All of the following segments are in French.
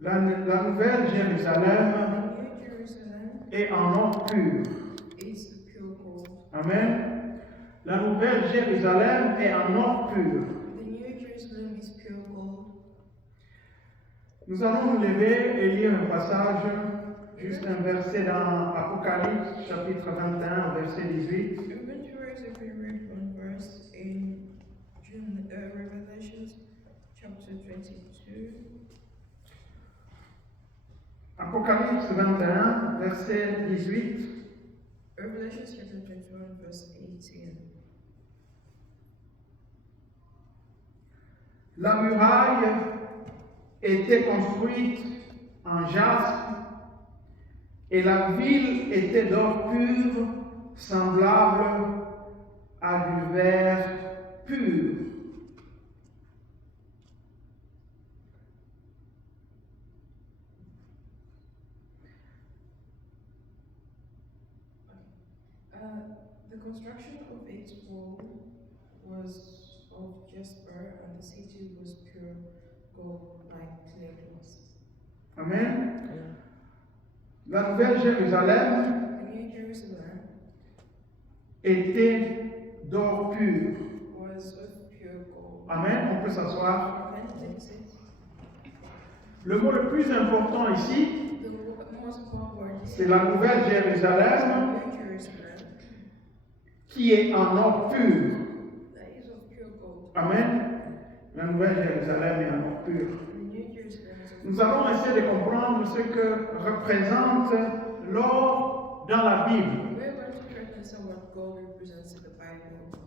La nouvelle Jérusalem est en or pur. Amen. La nouvelle Jérusalem est en or pur. Nous allons nous lever et lire un passage, juste un verset dans Apocalypse, chapitre 21, verset 18. Apocalypse 21, verset 18. Revelation chapter 21, verse 18. La muraille était construite en jaspe et la ville était d'or pur, semblable à du verre pur. The construction of its wall was of jasper, and the city was pure gold like clear glass. Amen. La nouvelle Jérusalem The New Jerusalem était d'or pur. was of pure gold. Amen. On peut s'asseoir. Then takes it. Le mot le plus important ici, The most important word is c'est la nouvelle Jérusalem New Jerusalem, qui est en or pur. that is of pure gold. Amen. La nouvelle Jérusalem est en or pur. The New Jerusalem is of Nous allons essayer de comprendre ce que représente l'or dans la Bible. We're going to try to understand what gold represents in the Bible.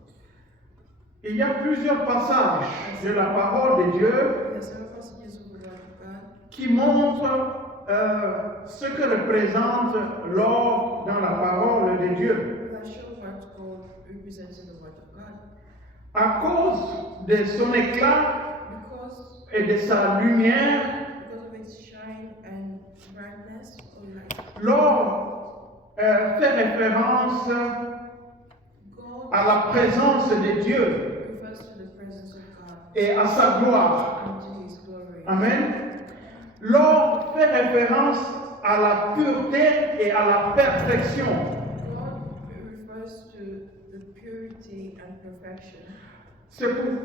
Il y a plusieurs passages de la parole de Dieu There are several passages of the Word of God qui montrent ce que représente l'or dans la parole de Dieu. that show what gold represents in the Word of God. À cause de son éclat Because et de sa lumière, of its shine and brightness or light, l'or fait référence gold à la présence de Dieu refers to the presence of God et à sa gloire. and to His glory. Amen. L'or fait référence à la pureté et à la perfection. God refers to the purity and perfection.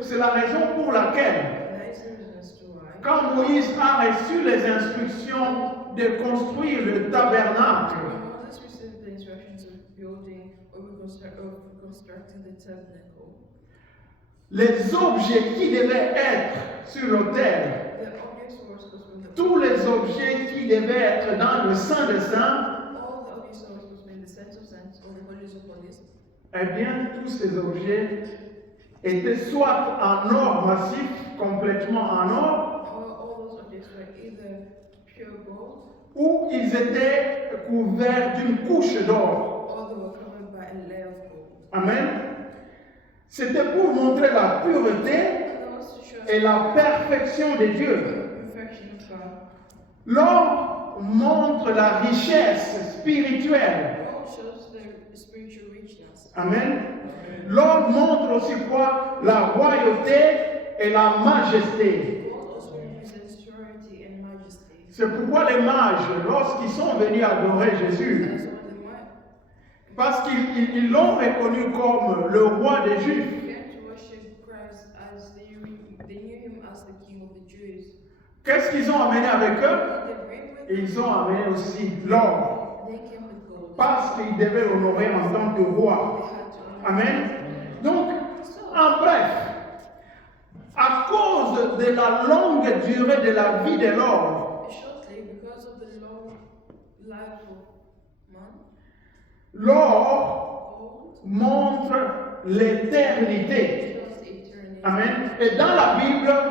C'est la raison pour laquelle, And that is the reason as to why quand Moïse a reçu les instructions de construire le tabernacle, when Moses received the instructions of building or reconstructing the tabernacle, les objets qui devaient être sur l'autel, the objects were supposed to be tous les objets qui devaient être dans le Saint des Saints, all the objects were supposed to be in the sense of saints or the holies of holies. eh bien, tous ces objets étaient soit en or massif, complètement en or, All those objects were either pure gold ou ils étaient couverts d'une couche d'or. or they were covered by a layer of gold. Amen. C'était pour montrer la pureté And that was to show et la perfection de Dieu. the perfection of God. L'or montre la richesse spirituelle. Gold shows the spiritual richness. Amen. L'or montre aussi quoi? La royauté et la majesté. Gold also represents purity and majesty. C'est pourquoi les mages, lorsqu'ils sont venus adorer Jésus, That's why they went. parce qu'ils l'ont reconnu comme le roi des Juifs, They began to worship Christ as they knew him as the King of the Jews. qu'est-ce qu'ils ont amené avec eux? What they bring with Ils ont amené aussi l'or, they came with gold. parce qu'ils devaient l'honorer en tant que roi. They had to honor Amen. Donc, So, en bref, à cause de la longue durée de la vie de l'or, shortly, because of the long life of man, l'or gold montre l'éternité. shows eternity. Amen. Et dans la Bible, In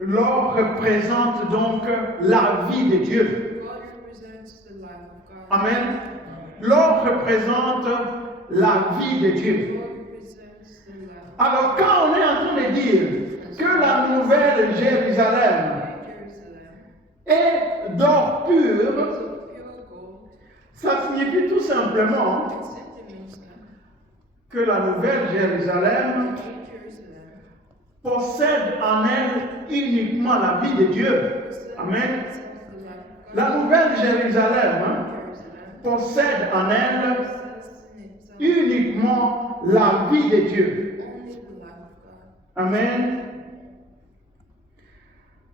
the Bible, l'or représente donc la vie de Dieu. God represents the life of God. Amen. L'or représente la vie de Dieu. God represents the life Alors quand on est en train de dire que la nouvelle Jérusalem of Jerusalem. est d'or pur, It's of pure gold. ça signifie tout simplement It simply means that que la nouvelle Jérusalem in Jerusalem, possède en elle uniquement la vie de Dieu. Amen. La nouvelle Jérusalem possède en elle uniquement la vie de Dieu. Amen.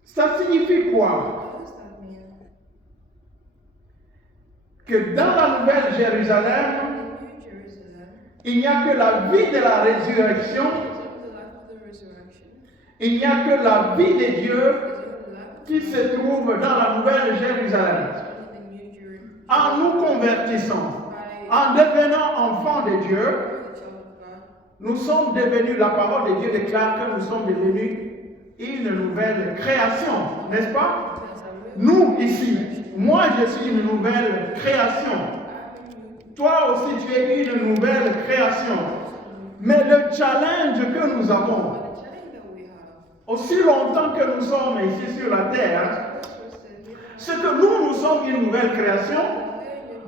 Ça signifie quoi? Que dans la nouvelle Jérusalem, il n'y a que la vie de la résurrection, il n'y a que la vie de Dieu qui se trouve dans la nouvelle Jérusalem. En nous convertissant, en devenant enfants de Dieu, nous sommes devenus, la parole de Dieu déclare que nous sommes devenus une nouvelle création, n'est-ce pas? Nous ici, moi je suis une nouvelle création. Toi aussi tu es une nouvelle création. Mais le challenge que nous avons, aussi longtemps que nous sommes ici sur la terre, c'est que nous sommes une nouvelle création,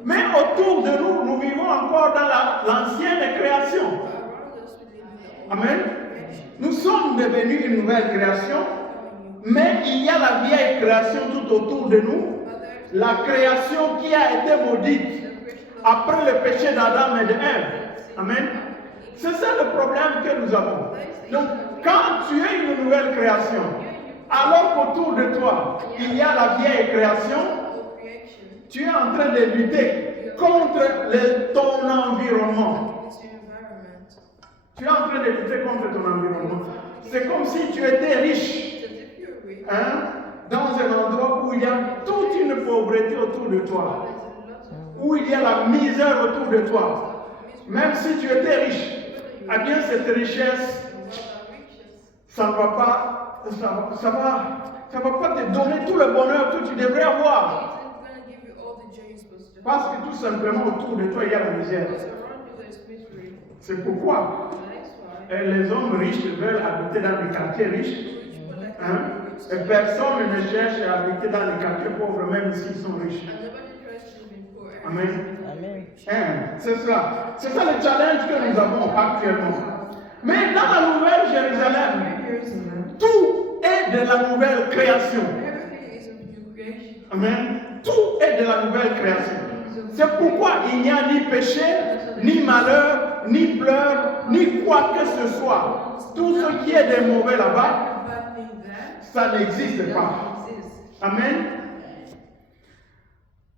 mais autour de nous, nous vivons encore dans l'ancienne création. Amen. Nous sommes devenus une nouvelle création, mais il y a la vieille création tout autour de nous, la création qui a été maudite après le péché d'Adam et d'Ève. Amen. C'est ça le problème que nous avons. Donc, quand tu es une nouvelle création, alors qu'autour de toi, il y a la vieille création, tu es en train de lutter contre ton environnement. Tu es en train de lutter contre ton environnement. C'est comme si tu étais riche, dans un endroit où il y a toute une pauvreté autour de toi, où il y a la misère autour de toi. Même si tu étais riche, eh bien cette richesse, ça ne va pas, ça va pas te donner tout le bonheur que tu devrais avoir. Parce que tout simplement autour de toi, il y a la misère. C'est pourquoi les hommes riches veulent habiter dans des quartiers riches. Et personne ne cherche à habiter dans les quartiers pauvres, même s'ils sont riches. Amen. C'est ça. C'est ça le challenge que nous avons actuellement. Mais dans la nouvelle Jérusalem, tout est de la nouvelle création. Amen. Tout est de la nouvelle création. C'est pourquoi il n'y a ni péché, ni malheur, ni pleurs, ni quoi que ce soit. Tout ce qui est de mauvais là-bas, ça n'existe pas. Amen.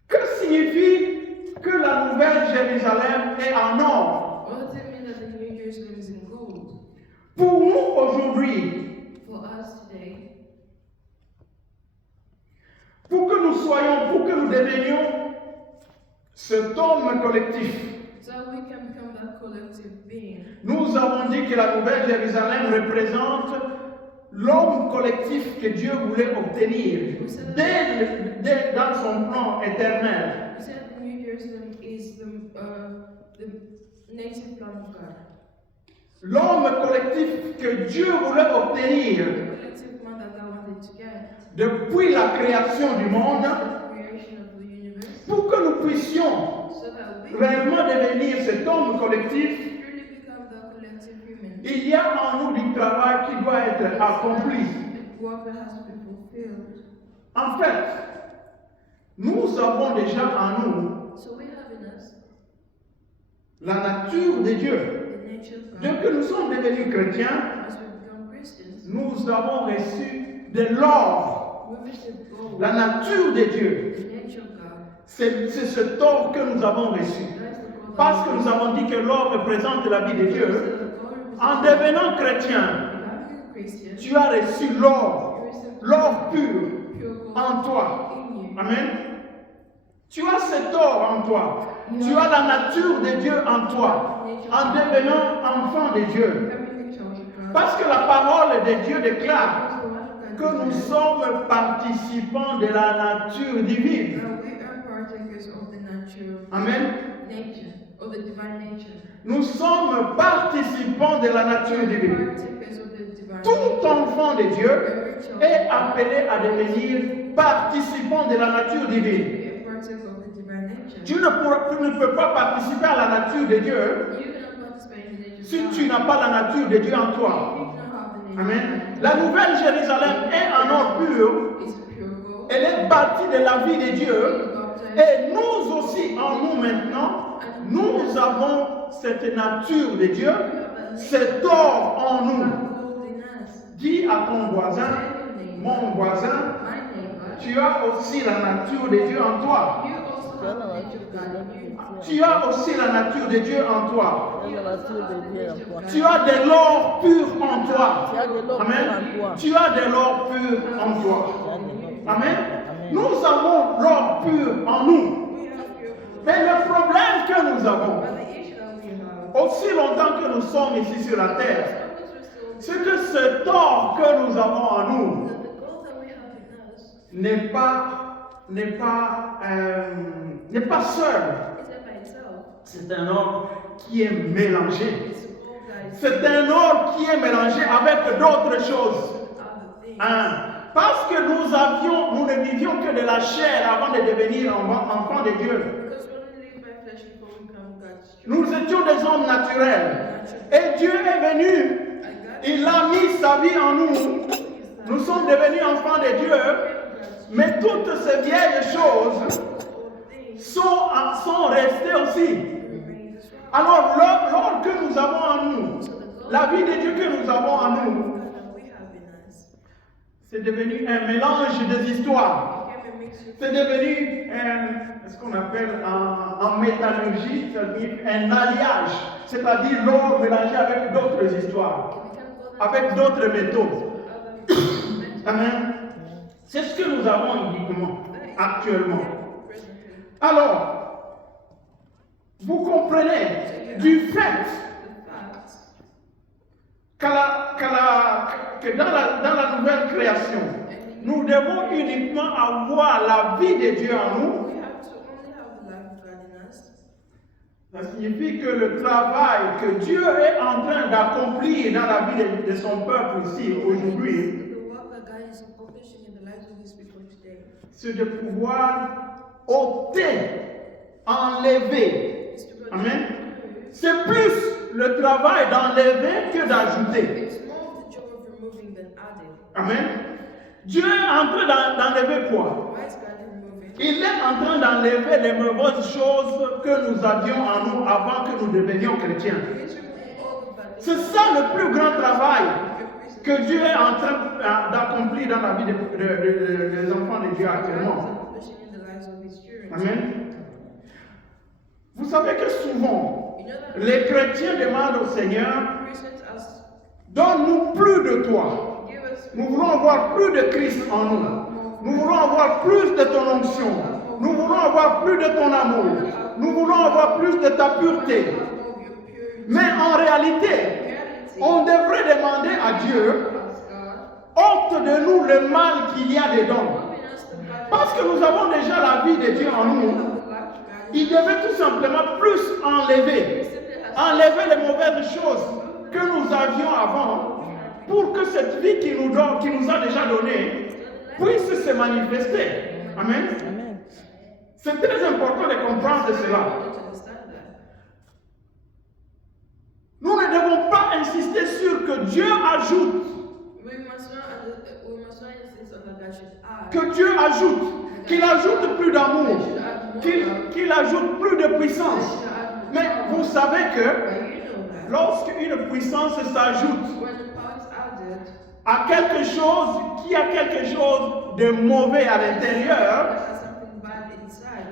Que signifie que la nouvelle Jérusalem est en or? Pour nous aujourd'hui, pour que nous soyons, pour que nous devenions cet homme collectif, nous avons dit que la nouvelle Jérusalem représente l'homme collectif que Dieu voulait obtenir dans son plan éternel. L'homme collectif que Dieu voulait obtenir depuis la création du monde, pour que nous puissions réellement devenir cet homme collectif, il y a en nous du travail qui doit être accompli. En fait, nous avons déjà en nous la nature de Dieu. Dès que nous sommes devenus chrétiens, nous avons reçu de l'or, la nature de Dieu. C'est cet or que nous avons reçu. Parce que nous avons dit que l'or représente la vie de Dieu. En devenant chrétien, tu as reçu l'or, l'or pur en toi. Amen. Tu as cet or en toi. Tu as la nature de Dieu en toi, en devenant enfant de Dieu. Parce que la parole de Dieu déclare que nous sommes participants de la nature divine. Amen. Nous sommes participants de la nature divine. Tout enfant de Dieu est appelé à devenir participant de la nature divine. Tu ne peux pas participer à la nature de Dieu si tu n'as pas la nature de Dieu en toi. Amen. La nouvelle Jérusalem est en or pur. It's pure gold. Elle est bâtie de la vie de Dieu. Et nous aussi, en nous maintenant, nous avons cette nature de Dieu, cet or en nous. Dis à ton voisin, mon voisin, tu as aussi la nature de Dieu en toi. Tu as aussi la nature de Dieu en toi. Tu as de l'or pur en toi. Amen. Tu as de l'or pur en toi. Amen. Nous avons l'or pur en nous. Mais le problème que nous avons, aussi longtemps que nous sommes ici sur la terre, c'est que cet or que nous avons en nous n'est pas seul. C'est un or qui est mélangé. C'est un or qui est mélangé avec d'autres choses. Parce que nous ne vivions que de la chair avant de devenir enfants de Dieu. Nous étions des hommes naturels. Et Dieu est venu. Il a mis sa vie en nous. Nous sommes devenus enfants de Dieu. Mais toutes ces vieilles choses sont restées aussi. Alors, l'or que nous avons en nous, la vie de Dieu que nous avons en nous, c'est devenu un mélange des histoires. C'est devenu ce qu'on appelle en métallurgie, c'est-à-dire un alliage. C'est-à-dire l'or mélangé avec d'autres histoires, avec d'autres métaux. Amen. C'est ce que nous avons uniquement, actuellement. Alors, vous comprenez, du fait que dans la nouvelle création, nous devons uniquement avoir la vie de Dieu en nous. Ça signifie que le travail que Dieu est en train d'accomplir dans la vie de son peuple ici, aujourd'hui, c'est de pouvoir ôter, enlever. Amen. C'est plus le travail d'enlever que d'ajouter. Amen. Dieu est en train d'enlever quoi? Il est en train d'enlever les mauvaises choses que nous avions en nous avant que nous devenions chrétiens. C'est ça le plus grand travail que Dieu est en train d'accomplir dans la vie des enfants de Dieu actuellement. Amen. Vous savez que souvent, les chrétiens demandent au Seigneur, donne-nous plus de toi. Nous voulons avoir plus de Christ en nous. Nous voulons avoir plus de ton onction. Nous voulons avoir plus de ton amour. Nous voulons avoir plus de ta pureté. Mais en réalité, on devrait demander à Dieu, ôte de nous le mal qu'il y a dedans. Parce que nous avons déjà la vie de Dieu en nous. Il devait tout simplement plus enlever les mauvaises choses que nous avions avant pour que cette vie qu'il nous a déjà donnée puisse se manifester. Amen. C'est très important de comprendre cela. Nous ne devons pas insister sur que Dieu ajoute. Que Dieu ajoute. Qu'il ajoute plus d'amour. Qu'il ajoute plus de puissance. Mais vous savez que lorsqu'une puissance s'ajoute à quelque chose qui a quelque chose de mauvais à l'intérieur,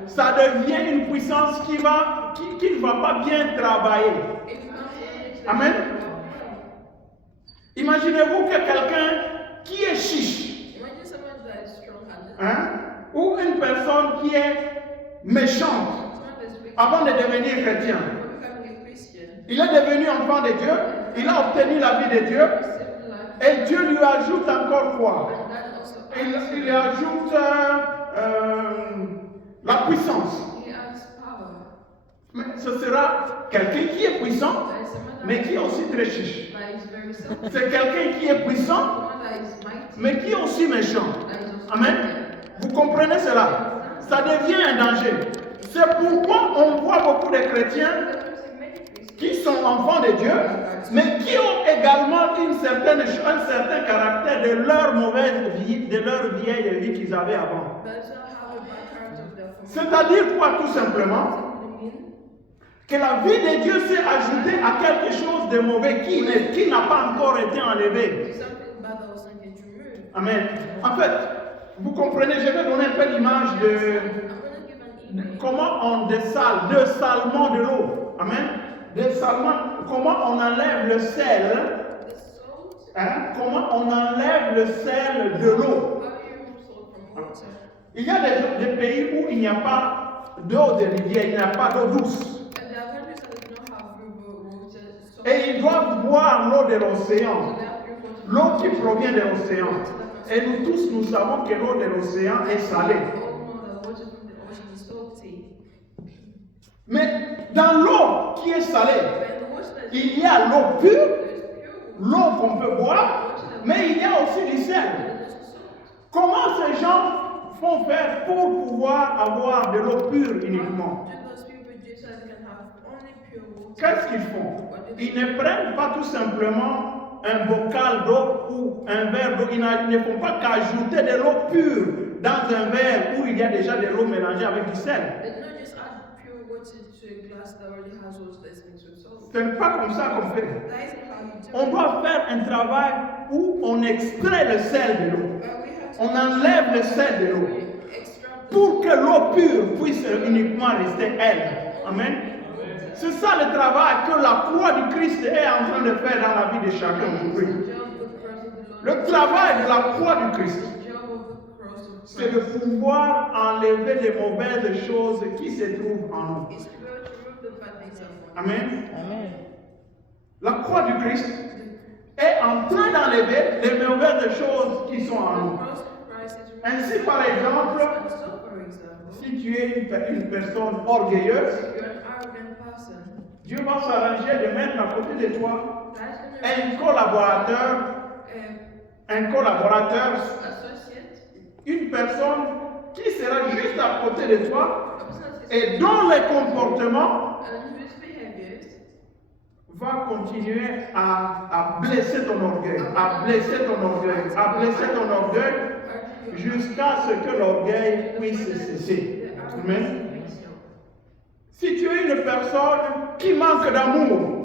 ça devient une puissance qui ne va pas bien travailler. Amen. Imaginez-vous que quelqu'un qui est chiche, ou une personne qui est méchante avant de devenir chrétien, il est devenu enfant de Dieu, il a obtenu la vie de Dieu, et Dieu lui ajoute encore quoi? Il lui ajoute la puissance. Mais ce sera quelqu'un qui est puissant, mais qui est aussi très chiche. C'est quelqu'un qui est puissant, mais qui est aussi méchant. Amen. Vous comprenez cela? Ça devient un danger. C'est pourquoi on voit beaucoup de chrétiens qui sont enfants de Dieu, mais qui ont également une un certain caractère de leur mauvaise vie, de leur vieille vie qu'ils avaient avant. C'est-à-dire quoi, tout simplement? Que la vie de Dieu s'est ajoutée à quelque chose de mauvais qui n'a pas encore été enlevé. Amen. En fait, vous comprenez, je vais donner un peu l'image de comment on dessale, dessalement de l'eau. Amen. Dessalement, comment on enlève le sel. Hein, comment on enlève le sel de l'eau. Il y a des pays où il n'y a pas d'eau de rivière, il n'y a pas d'eau douce. Et ils doivent boire l'eau de l'océan, l'eau qui provient de l'océan. Et nous tous, nous savons que l'eau de l'océan est salée. Mais dans l'eau qui est salée, il y a l'eau pure, l'eau qu'on peut boire, mais il y a aussi du sel. Comment ces gens font faire pour pouvoir avoir de l'eau pure uniquement? Qu'est-ce qu'ils font? Ils ne prennent pas tout simplement un bocal d'eau ou un verre d'eau. Ils ne font pas qu'ajouter de l'eau pure dans un verre où il y a déjà de l'eau mélangée avec du sel. Ce n'est pas comme ça qu'on fait. On doit faire un travail où on extrait le sel de l'eau. On enlève le sel de l'eau pour que l'eau pure puisse uniquement rester elle. Amen. C'est ça le travail que la croix du Christ est en train de faire dans la vie de chacun aujourd'hui. Le travail de la croix du Christ, c'est de pouvoir enlever les mauvaises choses qui se trouvent en nous. Amen. La croix du Christ est en train d'enlever les mauvaises choses qui sont en nous. Ainsi, par exemple, si tu es une personne orgueilleuse, Dieu va s'arranger de mettre à côté de toi un collaborateur, une personne qui sera juste à côté de toi et dont le comportement va continuer à blesser ton orgueil, à blesser ton orgueil jusqu'à ce que l'orgueil puisse cesser. Amen. Si tu es une personne qui manque d'amour,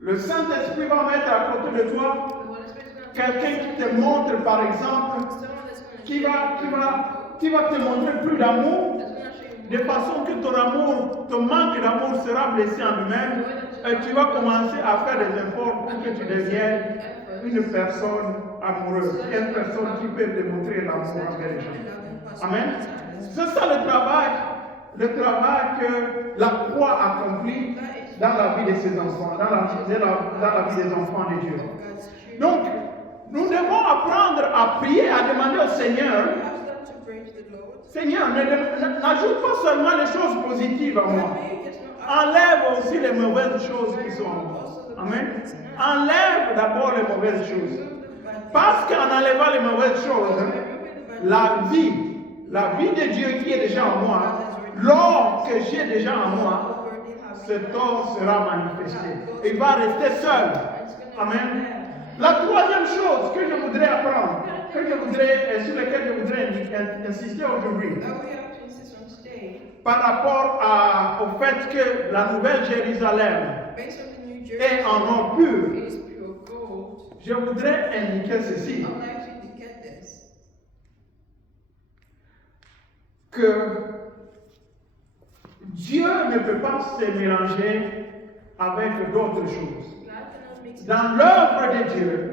le Saint-Esprit va mettre à côté de toi quelqu'un qui te montre, par exemple, qui va te montrer plus d'amour, de façon que ton manque d'amour sera blessé en lui-même, et tu vas commencer à faire des efforts pour que tu deviennes une personne amoureuse, une personne qui peut démontrer l'amour envers les gens. Amen. C'est ça le travail que la croix accomplit dans la vie de ses enfants, dans la vie des enfants de Dieu. Donc, nous devons apprendre à prier, à demander au Seigneur, Seigneur, n'ajoute pas seulement les choses positives à moi, enlève aussi les mauvaises choses qui sont en moi. Amen. Enlève d'abord les mauvaises choses. Parce qu'en enlevant les mauvaises choses, la vie de Dieu qui est déjà en moi, l'or que j'ai déjà en moi, cet or sera manifesté. Il va rester seul. Amen. La troisième chose que je voudrais apprendre, sur laquelle je voudrais insister aujourd'hui, par rapport au fait que la nouvelle Jérusalem est en or pur, je voudrais indiquer ceci, que Dieu ne peut pas se mélanger avec d'autres choses. Dans l'œuvre de Dieu,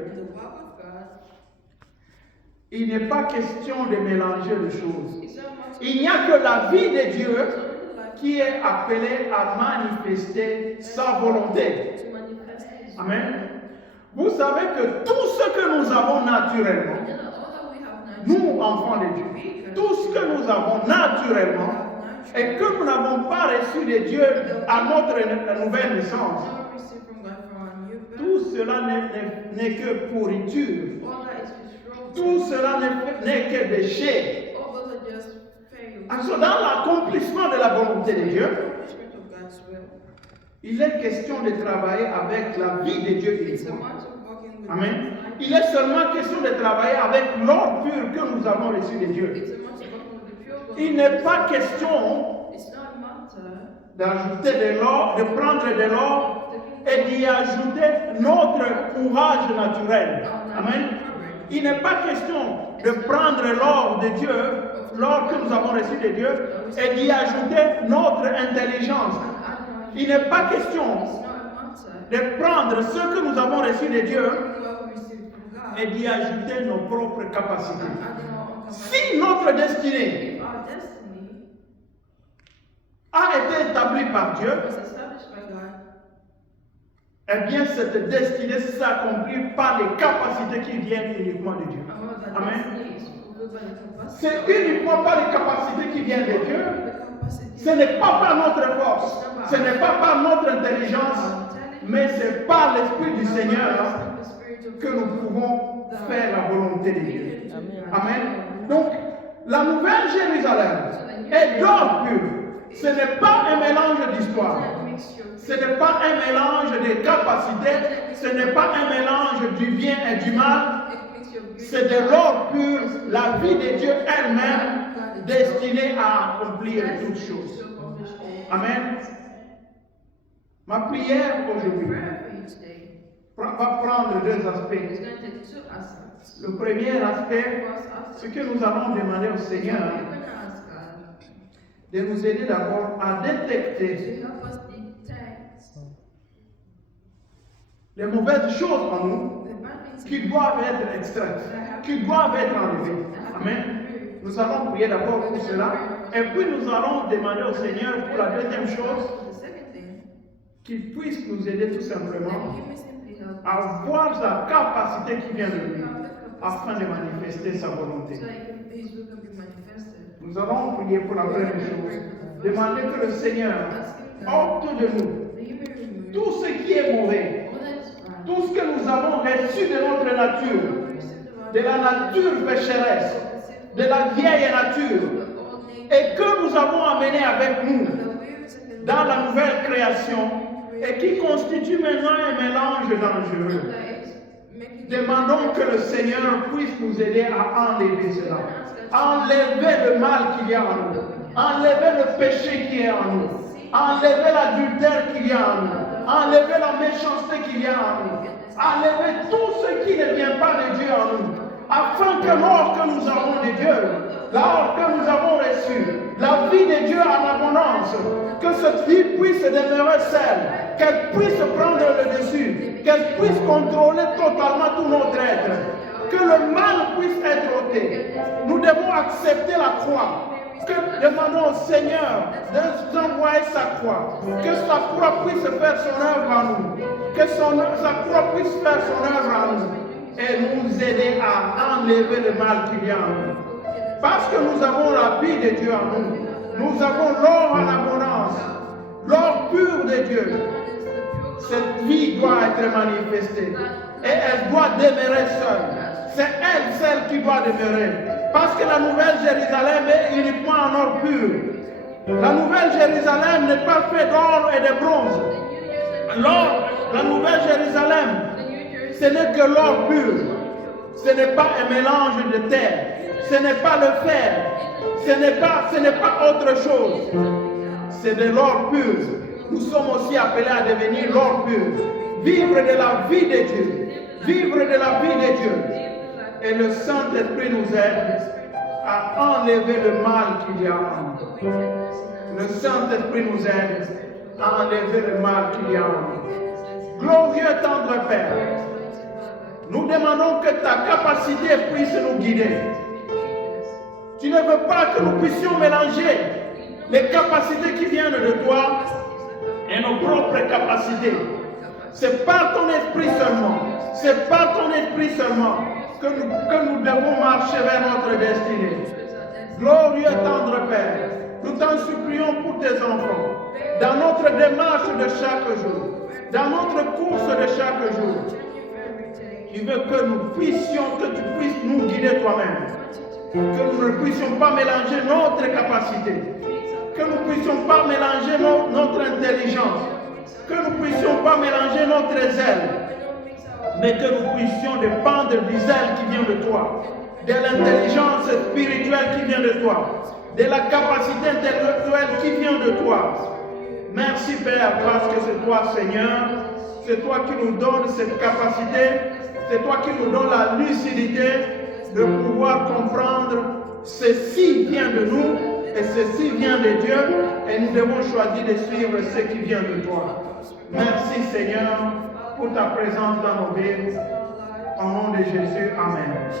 il n'est pas question de mélanger les choses. Il n'y a que la vie de Dieu qui est appelée à manifester sa volonté. Amen. Vous savez que tout ce que nous avons naturellement, nous, enfants de Dieu, tout ce que nous avons naturellement et que nous n'avons pas reçu de Dieu à notre nouvelle naissance, tout cela n'est que pourriture. Tout cela n'est que déchet. Alors, dans l'accomplissement de la volonté de Dieu, Il est question de travailler avec la vie de Dieu It's a uniquement. matter of walking with Amen. God. Il est seulement question de travailler avec l'or pur que nous avons reçu de Dieu. It's a matter of walking with the pure God. Il n'est pas question It's not a matter d'ajouter de l'or, de prendre de l'or et d'y ajouter notre courage naturel. Amen. Il n'est pas question de prendre l'or de Dieu, l'or que nous avons reçu de Dieu, et d'y ajouter notre intelligence. Il n'est pas question It's not a matter de prendre ce que nous avons reçu de Dieu what we receive from God et d'y ajouter nos propres capacités. and adding our own capacity. Si notre destinée If our destiny a été établie par Dieu, was established by God, eh bien cette destinée s'accomplit par les capacités qui viennent uniquement de Dieu. and what that Amen. destiny is fulfilled by the capacity. C'est uniquement par les capacités qui viennent de Dieu. The capacity Ce n'est pas par notre force, ce n'est pas par notre intelligence, mais c'est par l'Esprit du Seigneur que nous pouvons faire la volonté de Dieu. Amen. Donc, la nouvelle Jérusalem est d'or pur. Ce n'est pas un mélange d'histoire. Ce n'est pas un mélange de capacités. Ce n'est pas un mélange du bien et du mal. C'est de l'or pur, la vie de Dieu elle-même, destinée à accomplir toutes choses. Amen. Ma prière aujourd'hui va prendre deux aspects. Le premier aspect, c'est que nous allons demander au Seigneur de nous aider d'abord à détecter les mauvaises choses en nous qui doivent être extraites, qui doivent être enlevées. Amen. Nous allons prier d'abord pour cela, et puis nous allons demander au Seigneur pour la deuxième chose, qu'il puisse nous aider tout simplement à voir la capacité qui vient de lui, afin de manifester sa volonté. Nous allons prier pour la première chose, demander que le Seigneur ôte de nous tout ce qui est mauvais, tout ce que nous avons reçu de notre nature, de la nature pécheresse, de la vieille nature, et que nous avons amené avec nous dans la nouvelle création, et qui constitue maintenant un mélange dangereux. Demandons que le Seigneur puisse nous aider à enlever cela, enlever le mal qu'il y a en nous, enlever le péché qui est en nous, enlever l'adultère qu'il y a en nous, enlever la méchanceté qu'il y a en nous, enlever tout ce qui ne vient pas de Dieu en nous, afin que l'or que nous avons de Dieu, l'or que nous avons reçu, la vie de Dieu en abondance, que cette vie puisse demeurer seule, qu'elle puisse prendre le dessus, qu'elle puisse contrôler totalement tout notre être, que le mal puisse être ôté. Nous devons accepter la croix. Que demandons au Seigneur de nous envoyer sa croix, que sa croix puisse faire son œuvre en nous, que sa croix puisse faire son œuvre en nous et nous aider à enlever le mal qu'il y a en nous. Parce que nous avons la vie de Dieu en nous, nous avons l'or en abondance, l'or pur de Dieu. Cette vie doit être manifestée et elle doit demeurer seule. C'est elle, celle qui doit demeurer. Parce que la nouvelle Jérusalem est uniquement en or pur. La nouvelle Jérusalem n'est pas faite d'or et de bronze. L'or, la nouvelle Jérusalem, ce n'est que l'or pur. Ce n'est pas un mélange de terre. Ce n'est pas le fer. Ce n'est pas autre chose. C'est de l'or pur. Nous sommes aussi appelés à devenir l'or pur. Vivre de la vie de Dieu. Vivre de la vie de Dieu. Et le Saint-Esprit nous aide à enlever le mal qu'il y a en nous. Le Saint-Esprit nous aide à enlever le mal qu'il y a en nous. Glorieux tendre Père, nous demandons que ta capacité puisse nous guider. Tu ne veux pas que nous puissions mélanger les capacités qui viennent de toi et nos propres capacités. C'est par ton esprit seulement. C'est par ton esprit seulement que nous devons marcher vers notre destinée. Glorieux tendre Père, nous t'en supplions pour tes enfants, dans notre démarche de chaque jour, dans notre course de chaque jour. Tu veux que nous puissions, que tu puisses nous guider toi-même, que nous ne puissions pas mélanger notre capacité, que nous ne puissions pas mélanger notre intelligence, Que nous ne puissions pas mélanger notre zèle, mais que nous puissions dépendre du zèle qui vient de toi, de l'intelligence spirituelle qui vient de toi, de la capacité intellectuelle qui vient de toi. Merci Père, parce que c'est toi Seigneur, c'est toi qui nous donnes cette capacité, c'est toi qui nous donnes la lucidité de pouvoir comprendre ceci vient de nous et ceci vient de Dieu et nous devons choisir de suivre ce qui vient de toi. Merci Seigneur pour ta présence dans nos vies. Au nom de Jésus, Amen.